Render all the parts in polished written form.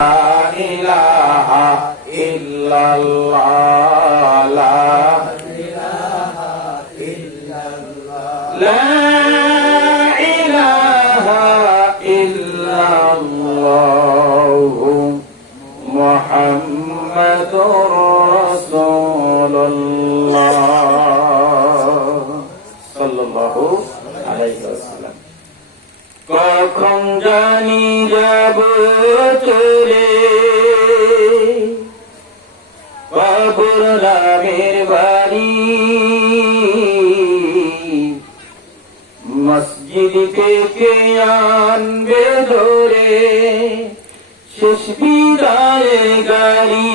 ইলাহা ইল্লাল্লাহ লা ইলাহা ইল্লাল্লাহ লা ইলাহা ইল্লাল্লাহ মুহাম্মাদুর রাসূলুল্লাহ সাল্লাল্লাহু আলাইহি ওয়াসাল্লাম। কখন জানি যাব চলে বাবুর নামের বাড়ি, মসজিদ থেকে আনবে ধরে শেষ বিদায়ের গাড়ি।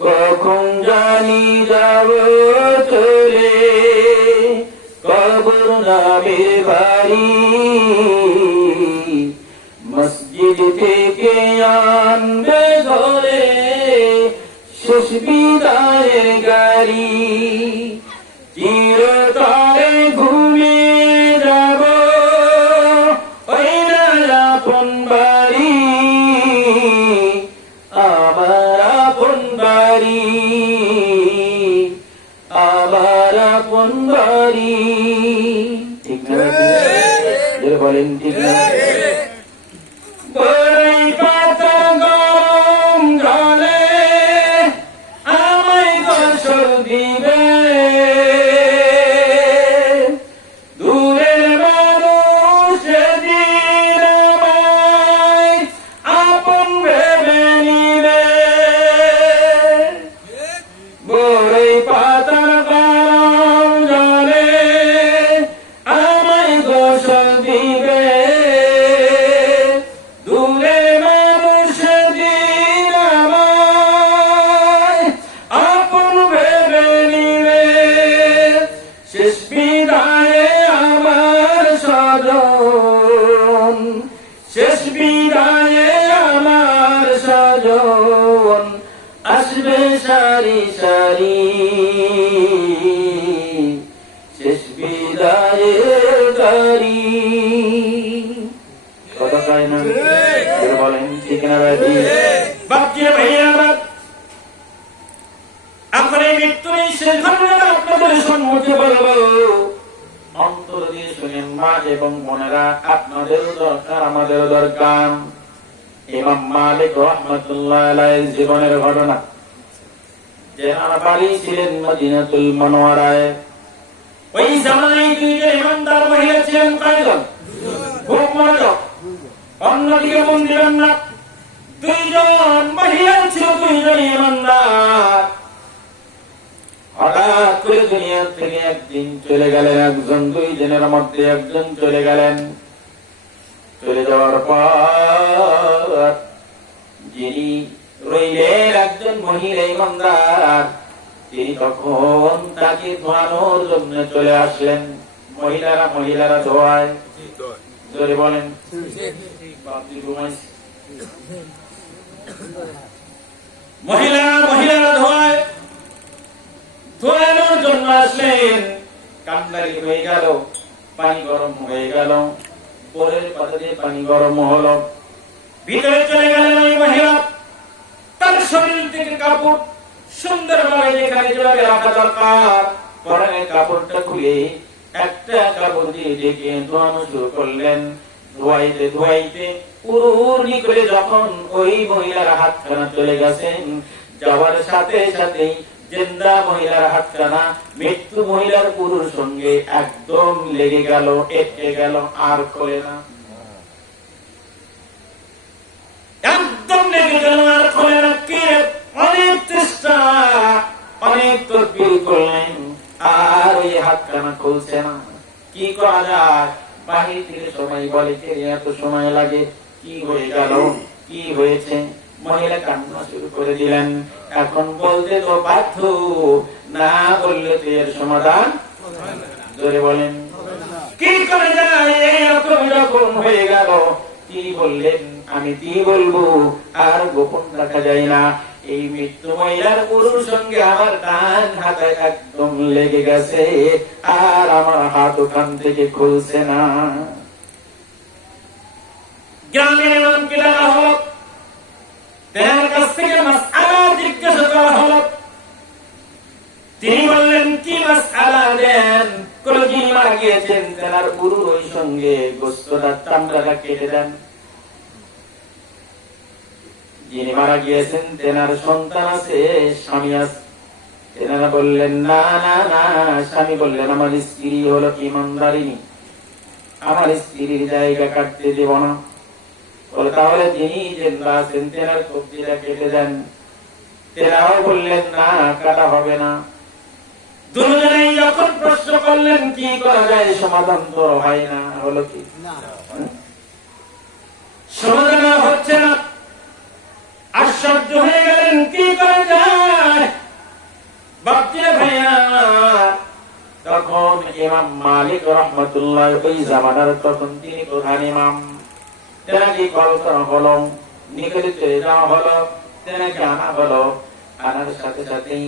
কখন জানি যাব চলে কবর নামের বাড়ি, মসজিদ থেকে আনবে ধরে শেষ বিদায়ের গাড়ি। চিরতরে ঘুমিয়ে যাব ওই না আপন বাড়ি, আমার আপন বাড়ি, আমার আপন বাড়ি। ঠিক না বলেন? ঠিক না? বড়ই পাতা গরম জলে আমায় গোসল দিবে, দূরের মানুষ সেদিন আমায় আপন ভেবে নিবে। বড়ই পাতা গরম জলে আমায় গোসল দিবে, দূরের মানুষ সেদিন আমায় আপন ভেবে নিবে। শেষ বিদায়ে আমার স্বজন, শেষ বিদায়ে আমার স্বজন আসবে সারি সারি, শেষ বিদায়ে গাড়ি। কথা কয় না? বলেন ঠিক না ভাই? বাপজিরা ভাইয়া, আপনার এই মৃত্যুর শেষ ঘটনাটা আপনাদের সম্মুখে বলবো, অন্তর দিয়ে শুনেন মা এবং বোনেরা। আপনাদেরও দরকার, আমাদেরও দরকার। ইমাম মালিক রাহমাতুল্লাহ আলাইহির জীবনের ঘটনা। যেনার বাড়ি ছিলেন মদিনাতুল মুনাওয়ারায়। ওই জামানায় দুইজন ইমানদার মহিলা ছিলেন কয়জন? খুব মনোযোগ, অন্যদিকে মন দিবেন না। দুইজন মহিলা ছিল, দুইজন ইমানদার। হঠাৎ করে দুনিয়া থেকে একদিন চলে গেলেন একজন, দুইজনের মধ্যে একজন চলে গেলেন। চলে যাওয়ার পর যিনি রইলেন একজন মহিলা ইমানদার, তিনি তখন তাকে ধোয়ানোর জন্য চলে আসলেন। মহিলারা ধোয়ায়। জোরে বলেন। মহিলারা ধোয়ায়, ধোয়ানোর জন্য আসলেন। কান্নারি হয়ে গেল, পানি গরম হয়ে গেল, পরের পাতা দিয়ে পানি গরম হলো। ভিতরে চলে গেলেন ওই মহিলা। তার শরীর থেকে কাপড় সুন্দরভাবে যেখানে যেভাবে রাখা দরকার, পরনের কাপড়টা খুলে একটা কাপড় দিয়ে ঢেকে ধোয়ানো শুরু করলেন। ধোয়াইতে ধোয়াইতে পুরোনি করে যখন ওই মহিলার হাতখানা চলে গেছেন, যাওয়ার সাথে সাথেই জিন্দা মহিলার হাতখানা মৃত্যু মহিলার পুরুষ সঙ্গে একদম লেগে গেল, এটকে গেল, আর খোলে না। একদম লেগে গেল, আর খোলে না। কে অনেক চেষ্টা, অনেক তদবির করলেন, আর ওই হাতখানা খুলছে না। কি করা যায়? বাহির থেকে সবাই বলে যে এত সময় লাগে, কি হয়ে গেল, কি হয়েছে? মহিলা কান্না শুরু করে দিলেন। এখন বলতে তো বাধ্য, না বললে তো এর সমাধান। জোরে বলেন। কি করে যায়? এরকম হয়ে গেল। কি বললেন? আমি কি বলবো, আর গোপন রাখা যায় না। এই মৃত্যু মহিলার পুরুষ সঙ্গে আমার ডান হাতে একদম লেগে গেছে, আর আমার হাত ওখান থেকে খুলছে না। গ্রামের ইমামকে ডাকা হলো, তার কাছ থেকে মাসআলা জিজ্ঞাসা করা হলো। তিনি বললেন, কি মাসআলা দেন? কোন যিনি মারা গিয়েছেন তার উরুর ওই সঙ্গে গোশতটা চামড়াটা কেটে দেন। যিনি মারা গিয়েছেন তেনার সন্তান আছে, স্বামী আছে। তেনারা বললেন, না না না। স্বামী বললেন, আমার স্ত্রী হলো ইমানদারিনী, আমার স্ত্রীর জায়গা কাটতে দেব না। বলে, তাহলে যিনি জিন্দা আছেন তেনার কবজিটা কেটে দেন। তেনারাও বললেন, না, কাটা হবে না। দুজনেই যখন প্রশ্ন করলেন কি করা যায়, সমাধান তো হয় না। হলো কি সমাধান হচ্ছে না। আশ্চর্য হয়ে গেলেন, কি করা যায়? বাপজিরা ভাইয়া, তখন ইমাম মালিক রাহমাতুল্লাহ ওই জামানার তখন তিনি প্রধান ইমাম। তেনাকে কল করা হলো, নিকটে চলে যাওয়া হলো, তেনাকে আনা হলো। আনার সাথে সাথেই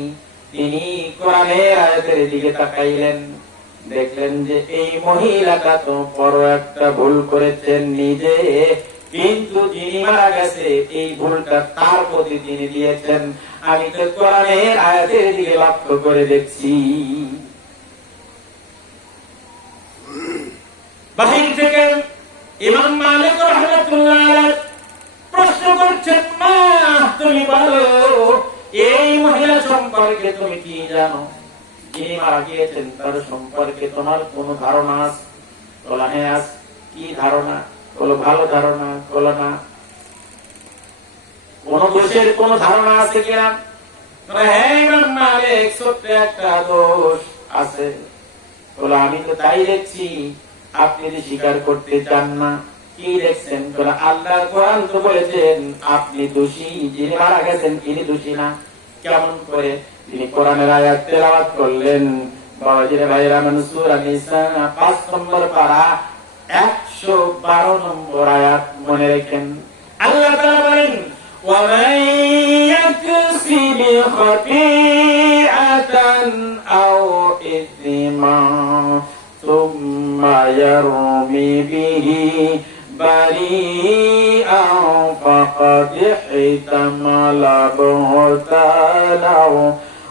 তিনি কোরআনের আয়াতের দিকে তাকাইলেন, দেখলেন যে এই মহিলাটা তো বড় একটা ভুল করেছেন নিজে, কিন্তু যিনি মারা গেছে এই ভুলটা তার প্রতি তিনি দিয়েছেন। আমি তো কোরআনের আয়াতের দিকে লক্ষ্য করে দেখছি। বাহির থেকে ইমাম মালিক রাহমাতুল্লাহ আলাইহি প্রশ্ন করছেন, মা তুমি বলো এই মহিলা সম্পর্কে তুমি কি জানো? যিনি মারা গিয়েছেন তার সম্পর্কে তোমার কোন ধারণা আছে? বলা, হ্যাঁ আছে। কি ধারণা? বলো, ভালো ধারণা। বলো, না। কোন দোষের কোন ধারণা আছে কিনা? হ্যাঁ ইমাম মালিক, ছোট্ট একটা দোষ আছে। বলো, আমি তো তাই দেখছি, আপনি যে স্বীকার করতে চান না। কি দেখছেন? বলে, আল্লাহ কোরআন তো বলেছেন আপনি দোষী, যিনি মারা গেছেন তিনি দোষী না। কেমন করে? তিনি কোরআনের আয়াত তেলাওয়াত করলেন। বাবাজিরে ভাইরা, সূরা নিসা 5 নম্বর পারা 112 নম্বর আয়াত মনে রাখেন। আল্লাহ তাআলা বলেন, ওয়া মান ইয়াকসিবি খাতিআতান আও ইসমা সুম্মা ইয়ারমি বিহি বারিআন ফাকাদ ইহতামালা বুহতানাও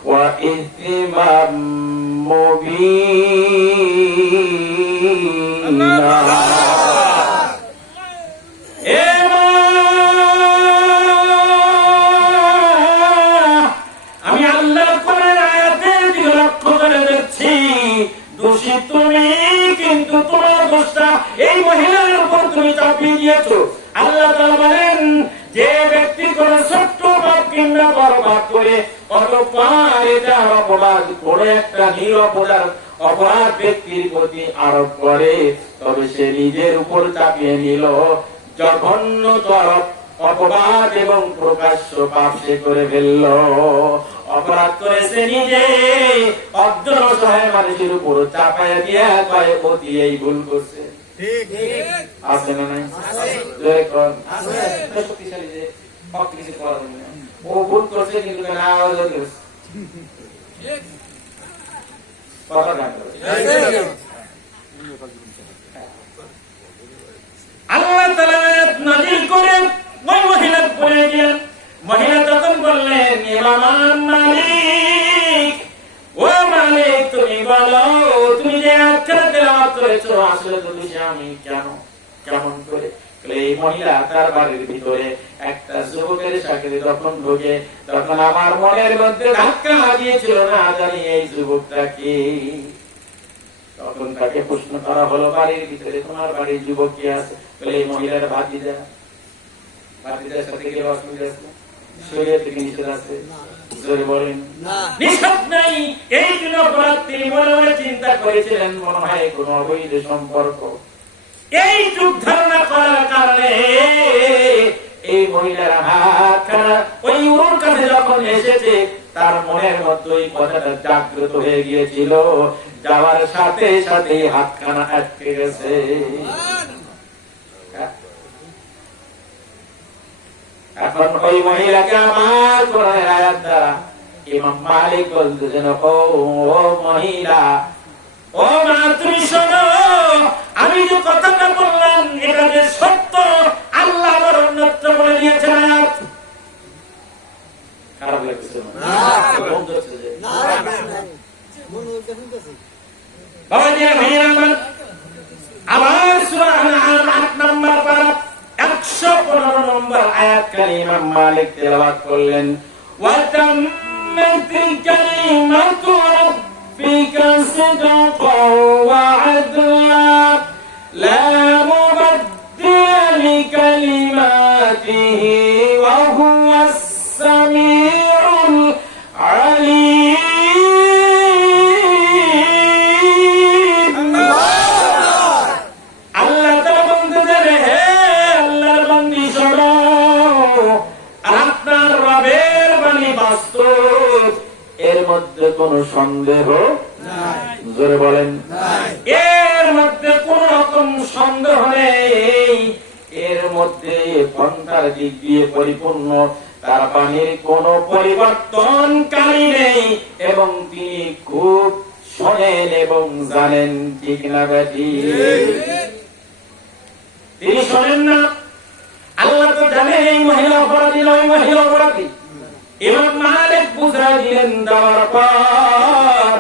ওয়া ইসমান মুবিনা। আমি আল্লাহর কোরআনের আয়াতের দিকে লক্ষ্য করে দেখছি, দোষী তুমি, কিন্তু তোমার দোষটা এই মহিলার উপর তুমি চাপিয়ে দিয়েছো। আল্লাহ তাআলা বলেন, যে ব্যক্তি কোন ছোট্ট পাপ কিংবা বড় পাপ করে অতঃপর এটা অপরাধ করে একটা অপরাধ ব্যক্তির প্রতি আরোপ করে, তবে সে নিজের উপর চাপিয়ে নিল জঘন্যতর অপরাধ এবং প্রকাশ্য পাপ সে করে ফেলল। অপরাধ করেছে নিজে, অজ্ঞান অসহায় মানুষের উপর চাপাইয়া দিয়া কয় অতি এই ভুল করছে। আছে না নাই? শক্তিশালী যে কিছু করার জন্য ও ভুল করছে, কিন্তু আল্লাহ তাআলা নাযিল করেন ওই মহিলা বলে দিলেন। মহিলা তখন বললেন, ইমাম মালিক, ও মালিক তুমি বলো, তুমি যে আয়াতটা তেলাওয়াত করেছো আসলে তো দোষী আমি। কেমন করে? এই মহিলা তার বাড়ির ভিতরে একটা যুবকের সাথে যখন ঢোকে, তখন আমার মনের মধ্যে ধাক্কা লাগিয়েছিল, না জানি এই যুবকটা কি। তখন তাকে প্রশ্ন করা হলো, বাড়ির ভিতরে তোমার বাড়ির যুবক কি আছে? এই মহিলার ভাতিজার সাথে কি অসুবিধা আছে? শরীয়ত থেকে নিষেধ আছে? জোরে বলেন, নিষেধ নাই। এই জন্য অপরাধ তিনি মনে মনে চিন্তা করেছিলেন, মনে হয় কোন অবৈধ সম্পর্ক। এই যুগ ধারণা করার কারণে এই মহিলার হাত খানা ওই ওর কাছে যখন এসেছে, তার মনের মধ্যে ওই কথাটা জাগ্রত হয়ে গিয়েছিল। যাওয়ার সাথে সাথে হাতখানা আটকে গেছে। এখন ওই মহিলাকে আমার কোরআনের আয়াত দ্বারা ইমাম মালিক বলতেছেন, ও মহিলা, ও মা, তুমি শোনো, আমি যে কথাটা বললাম এটা যে সত্য, আল্লাহ দিয়েছেন আয়াত। খারাপ লাগছে না? আবার সূরা আনআম ৮ নম্বর পারা ১১৫ নম্বর আয়াত কারিমা মালিক তেলাওয়াত করলেন, ওয়া তাম্মাতিল কালিমাতু রাব্বিকা সিদকাও ওয়া আদলা লা মুবাদদিলা লিকালিমাতিহি ওয়া হুয়াস সামিউল আলীম। আল্লাহ তাআলা বলতেছেন, হে আল্লাহর বান্দী শোনো, আপনার রবের বাণী বাস্তব, এর মধ্যে কোনো সন্দেহ নাই। জোরে বলেন নাই। এর মধ্যে কোন রকম সন্দেহ নেই, এর মধ্যে পন্থার দিক দিয়ে পরিপূর্ণ, তার বাণীর কোন পরিবর্তনকারী নেই, এবং তিনি খুব শোনেন এবং জানেন। ঠিক না বেটি? তিনি শোনেন না? আল্লাহ তো জানেন এই মহিলা অপরাধী নয়, মহিলা অপরাধী। ইমাম মালিক বুঝাই দিলেন, দেওয়ার পর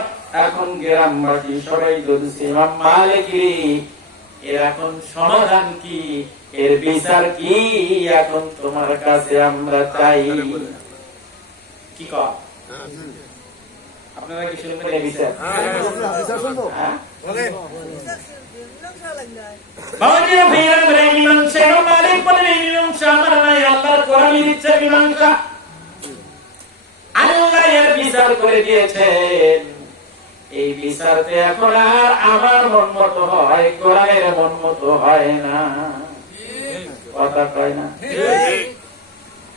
এখন গ্রামবাসী সবাই বলছে, ইমাম মালিক এর এখন সমাধান কি, এর বিচার কি, এখন তোমার কাছে আমরা চাই। কি কর আপনারা কি শুনবেন এই বিচার? আল্লাহর কোরআনই দিচ্ছে মীমাংসা। আল্লাহ এর বিচার করে দিয়েছেন। এই বিচারতে এখন আর আমার মন মতো হয়, কোরআনের মন মতো হয় না। কথা কয় না?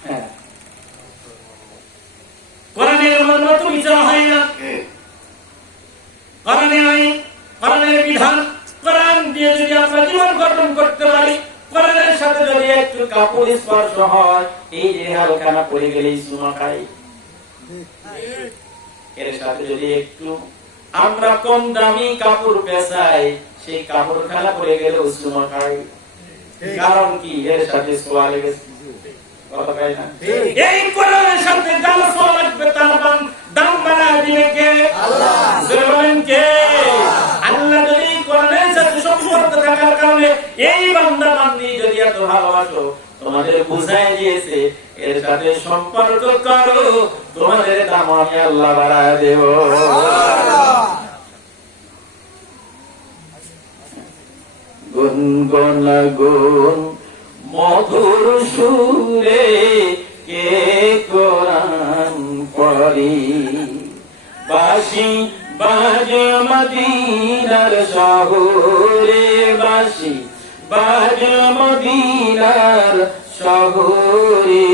হ্যাঁ, কোরআনের মন মতো বিচার হয় না। কোরআনের আইন, কোরআনের বিধান, কোরআন দিয়ে যদি আমরা জীবন গঠন করতে পারি, কোরআনের সাথে যদি একটু কাপড় স্পর্শ হয়, এই যে হালখানা পড়ে গেলেই চুমা খাই। এর সাথে যদি একটু আমরা কম দামি কাপড় পেছাই, সেই কাপড় খানা পড়ে গেলেও চুমা খাই। কারণ কি? এর সাথে সোয়া লেগেছে। কথা কয় না? এই কোরআনের সাথে যার সোয়া লাগবে তার দাম বাড়ায় দিবে কে? আল্লাহ। বলেন কে? আল্লাহ। যদি কোরআনের সাথে সম্পর্ক থাকার কারণে এই বান্দা বান্দি যদি এত ভালোবাসো, তোমাদের বুঝাই দিয়েছে এর সাথে সম্পর্ক করো, তোমাদের দাম আমি আল্লাহ বাড়ায় দেব। গুনগুন গুন মধুর সুরে কে কোরআন পড়ি, বাঁশি বাজে মদিনার শহরে, বাঁশি বাজে মদিনার শহরে,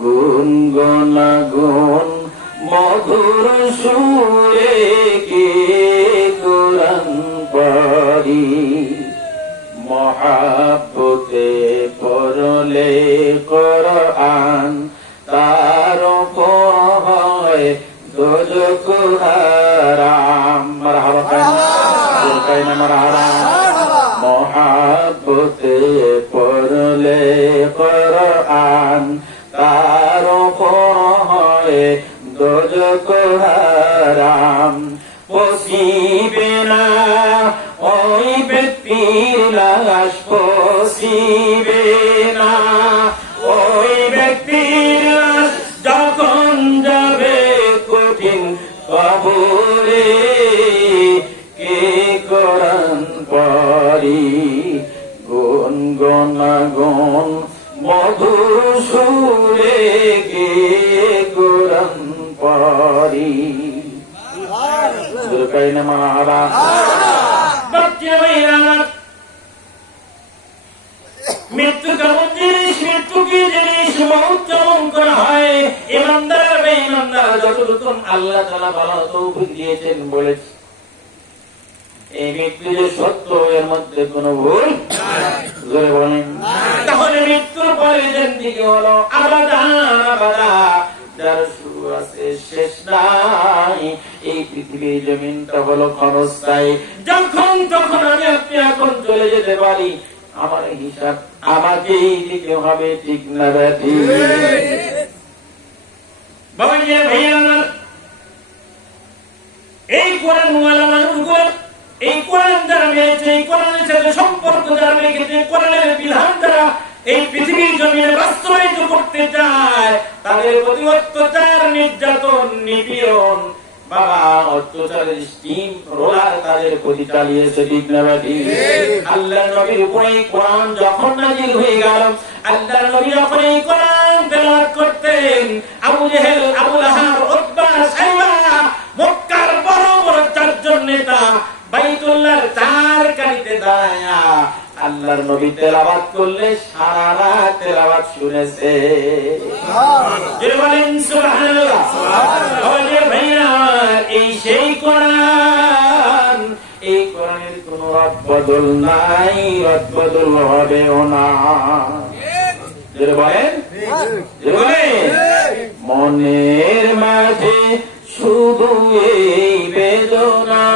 গুনগুন গুন মধুর সুরে কে কোরআন পড়ি, মহাব্বতে পড়লে কোরআন তার হয় দোজখ হারাম। মারহাবা কাই না? মারহাবা। মহাব্বতে পড়লে কোরআন তার হয় দোজখ হারাম। পসিবে না ওই ব্যক্তির লাশ, পসিবে না ওই ব্যক্তির লাশ যখন যাবে কঠিন কবরে, কে কোরআন পড়ি, গুনগুন গুন মধুর সুরে কে কোরআন পড়ি। মৃত্যু কেমন জিনিস, মৃত্যু কি জিনিস, মউত কেমন করা হয়, ইমানদার বেঈমানদার যতটুকু আল্লাহ তাআলা ভালো তৌফিক দিয়েছেন বলেছে, এই মৃত্যু যে সত্য, এর মধ্যে কোনো ভুল জোরে বলেন। তাহলে মৃত্যুর পরে জিন্দেগি হলো আবাদা আবাদা, যার শুরু আছে শেষ নাই। এই পৃথিবীর জমিনটা হলো ক্ষণস্থায়ী, যখন তখন আমি আপনি এখন চলে যেতে পারি। আমার হিসাব আমাকেই দিতে হবে, ঠিক না ব্যাধি? বাবাজি ভাইয়া, এই কোরআন ওয়ালা মানুষগুলো, এই কোরআন যারা পেয়েছে, এই কোরআনের সাথে সম্পর্ক যারা রেখেছে, কোরআনের বিধান যারা এই পৃথিবীর জমিনে বাস্তবায়িত করতে চায়, তাদের প্রতি অত্যাচার, নির্যাতন, নিপীড়ন, বাবা অত্যাচারের স্টিম রোলার তাদের প্রতি চালিয়েছে, ঠিক না ব্যাধি? আল্লাহর নবীর উপরে কোরআন যখন নাযিল হয়ে গেল, আল্লাহর নবী যখন এই কোরআন তেলাওয়াত করতেন, আবু জেহেল, আবু লাহাব, উতবা, সাইবা, মক্কার বড় বড় চারজন নেতা বাইতুল্লাহর চার কানিতে দাঁড়ায়া আল্লাহর নবী তেলাওয়াত করলে সারা রাত তেলাওয়াত শুনেছে। জোরে বলেন সুবহানাল্লাহ। ওরে ভাইরা, এই সেই কোরআন, এই কোরআনের কোনো রদ বদল নাই, রদ বদল হবেও না। জোরে বলেন, জোরে বলেন। মনের মাঝে শুধু এই বেদনা,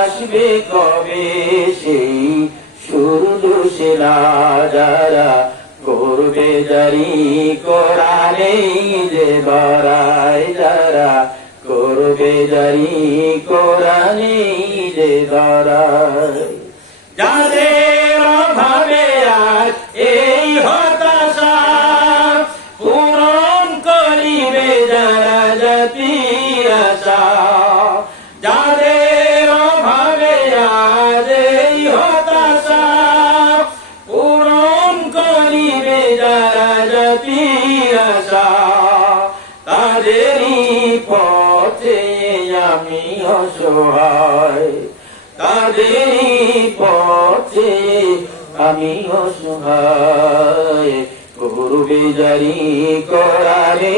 আসবে কবে সেই সুরদুশেরা, যারা করবে জারি কোরআনে যে ধরায়, যারা করবে জারি কোরআনে যে ধরায়। যাদের অভাবে আজ এই হতাশা, পূরণ করিবে যারা জাতির আশা। যাদের অভাবে আজ এই হতাশা, পূরণ করিবে যারা জাতির আশা। তাদেরই পথে আমি অসহায়, তাদেরই পথে আমি অসহায়। করবে জারি কোরআনে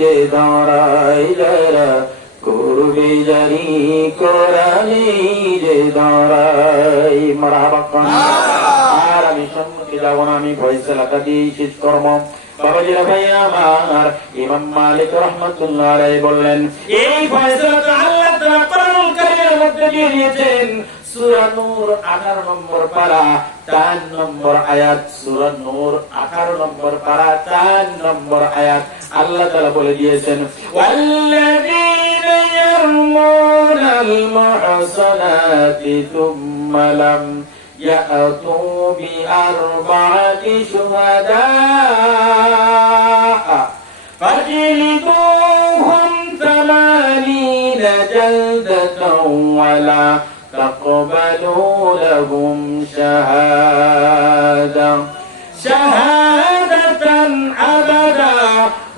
যে দাঁড়ায়, যারা করবে জারি কোরআনে যে দাঁড়ায়। মারহাবা। আর আমি সম্মুখে যাব না, আমি ফয়সালাটা দিয়ে শেষ করব। বাবাজিরা ভাইয়া আমার, ইমাম মালিক রাহমাতুল্লাহ আলাইহি বললেন, এই ফয়সালাটা আল্লাহ তাআলা কোরআনুল কারীমের মধ্যে দিয়ে দিয়েছেন। সূরা নূর 18 নম্বর পারা 4 নম্বর আয়াত। সূরা নূর 18 নম্বর পারা 4 নম্বর আয়াত। আল্লাহ তাআলা বলে দিয়েছেন, ওয়াল্লাযীনা ইয়ারমুনাল মুহসানাতি থুম্মা লাম ইয়াতু বিআরবা'তি শুহাদা ফাজলিদুহুম 80 জালদাতাও ওয়ালা تقبلوا لهم شهادة أبدا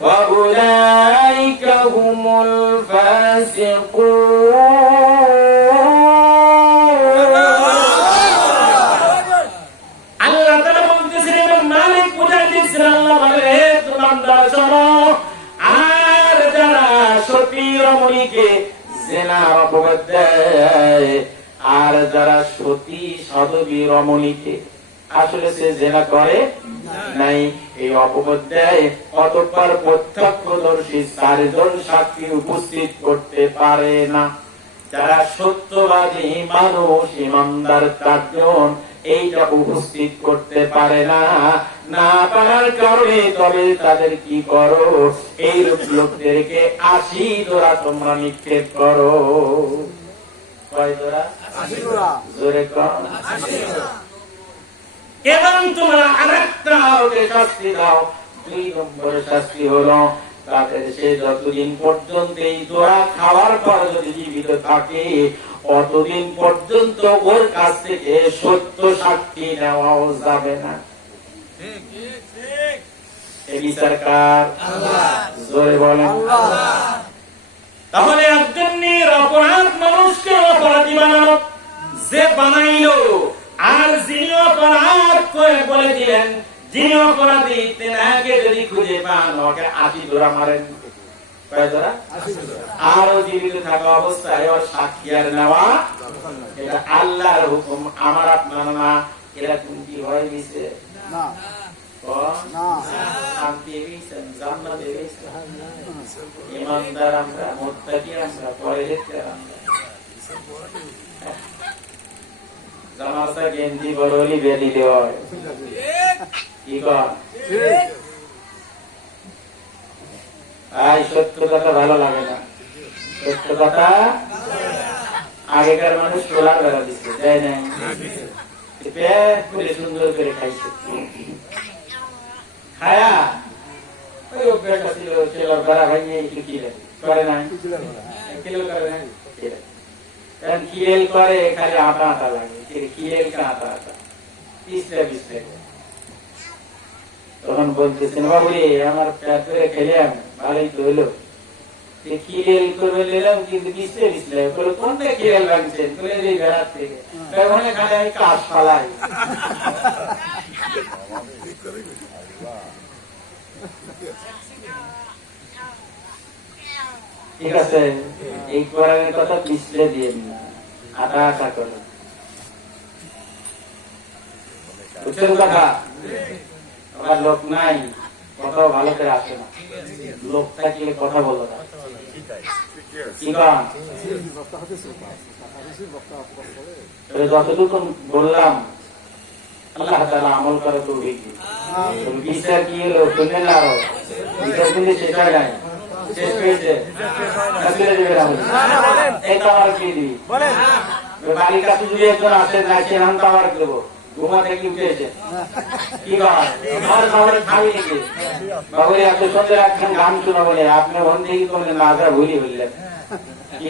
وأولئك هم الفاسقون। আল্লাহ তাআলা বলতেছেন, মালিক বুঝাই দিচ্ছেন, আল্লাহ বলে তোমরা শোনো, আর যারা সতী রমণীকে জিনার অপবাদ দেয়, আর যারা সতী সাধবী রমণীকে, আসলে সে জেনা করে নাই, এই অপবাদ দেয়, অতঃপর প্রত্যক্ষদর্শী 4 জন সাক্ষী উপস্থিত করতে পারে না। যারা সত্যবাদী মানুষ, ইমানদার 4 জন এইটা উপস্থিত করতে পারে না। না পারার কারণে তবে তাদের কি করো, এই লোকদেরকে 80 জোড়া তোমরা নিক্ষেপ করো। কয় জোড়া? 80 জোড়া। জোরে কর 80 জোড়া। এবং তোমরা আরেকটা ওকে শাস্তি দাও। 2 নম্বর শাস্তি হলো, তাদের সে যতদিন পর্যন্ত এই জোড়া খাওয়ার পর যদি জীবিত থাকে, অতদিন পর্যন্ত ওর কাছ থেকে সত্য সাক্ষী নেওয়াও যাবে না। এই সরকার জোরে বলেন। তাহলে একজন নিরপরাধ মানুষকে অপরাধী বানানো, যে বানাইলো, আর যিনি অপরাধ করে বলে দিলেন, যিনি অপরাধী তেনাকে যদি খুঁজে পান, ওকে 80 জোড়া মারেন। কয় জোড়া? 80 জোড়া। আরো জীবিত থাকা অবস্থায় ওর সাক্ষী আর নেওয়া, এটা আল্লাহর হুকুম, আমার আপনার না। এরকম কি হয় গেছে? না। শান্তি পেয়েছেন, জান্নাতে পেয়েছেন, ইমানদার আমরা, মুত্তাকি আমরা, পরহেজগার আমরা। জামাসা গেঞ্জি বড় হলি বেদি দেওয়া হয় কি কর সত্য কথা ভালো লাগে না সত্য কথা আগেকার মানুষ টোলার বেড়া দিচ্ছে তাই না করে সুন্দর করে খাইছে খায়া ওই অভ্যাসটা ছিল ছেলের বেড়া ভাইয়ে একটু কিলে করে নাই কিলো করে নাই খিলেল করে খালি আটা আটা লাগে খিলেল কা আটা আটা পিছলে পিছলে তখন বলতেছেন বাবু রে আমার পেট করে খেলে আমি ভালোই তো হলো খিলেল করে নিলাম কিন্তু পিছলে পিছলে বলে কোনটা খিলেল ভাঙছেন বলে এই বেড়ার থেকে ওখানে খালি আমি কাজ পালাই ঠিক আছে এই কোরআনের কথা পিছলে দিয়ে না আটা আটা করে বুঝছেন কথা আবার লোক নাই কথাও ভালো করে আসে না লোক থাকলে কথা বলো না যতটুকু বললাম আল্লাহ তাআলা আমল করে তো বিচার কি হলো শুনলেন না আরো বিচার কিন্তু শেষ হয় নাই শেষ হয়েছে বাড়ির কাছে যদি একজন আসেন সেখান তো আবার দেবো ঘুমা থেকে উঠেছে কি আমার খাবারের খাবি নাকি বাবুরে এত সুন্দর একখান গান শোনা বলে আপনি মন থেকে করলেন না ভুলি বললেন কি